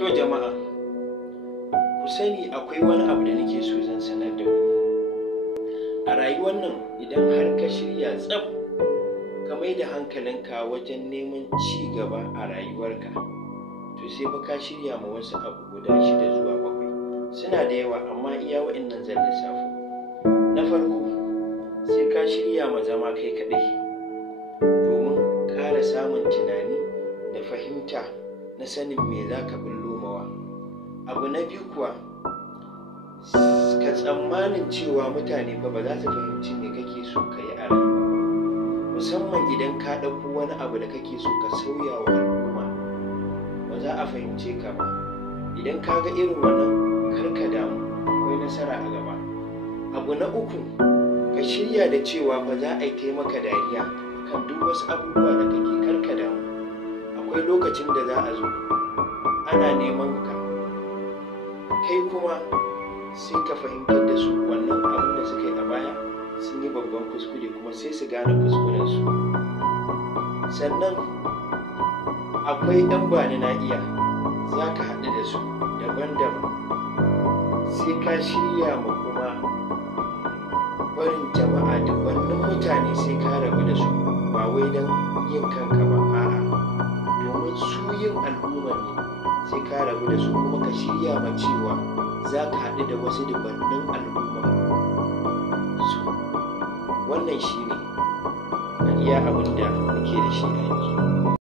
To jama'a, ku sani akwai wani abu da nake so zan sanar da ku. A rayuwar nan idan har ka shirya tsaf ka mai da hankalinka wajen neman ci gaba a rayuwarka, to sai fa ka shirya ma wasu abu guda 6 zuwa 7. Suna da yawa amma iya waɗannan zan lissafo. Na farko, sai ka shirya ma zama kai kaɗai domin ƙara samun tunani da fahimta na sanin me za ka bullo mawa. Abu na biyu kuwa, ka tsammanin cewa mutane fa ba za su fahimci me kake so ka yi a rayuwa, musamman idan ka ɗauko wani abu da kake so ka sauya wa al'umma, ba za a fahimce ka ba. Idan ka ga irin wannan, kar ka damu, akwai nasara a gaba. Abu na uku, ka shirya da cewa ba za a yi taimaka dariya kan duk wasu abubuwa da kake, kar ka damu. Akwai lokacin da za a zo ana neman ka, kai kuma sai ka fahimtar da su wannan abin da suka yi a baya sun yi babban kuskure, kuma sai su gane kuskurensu. Sannan akwai ɗan bani na iya, za ka haɗu da su daban-daban. Sai ka shirya ma kuma barin jama'a, dubbannin mutane sai ka rabu da su, ba wai don yin kanka ba, a'a, domin su yin al'umma ne. Sai ka rabu da su kuma ka shirya ma cewa za ka haɗu da wasu dubbannin al'umma su. Wannan shi ne iya abin da nake da shi a yanzu.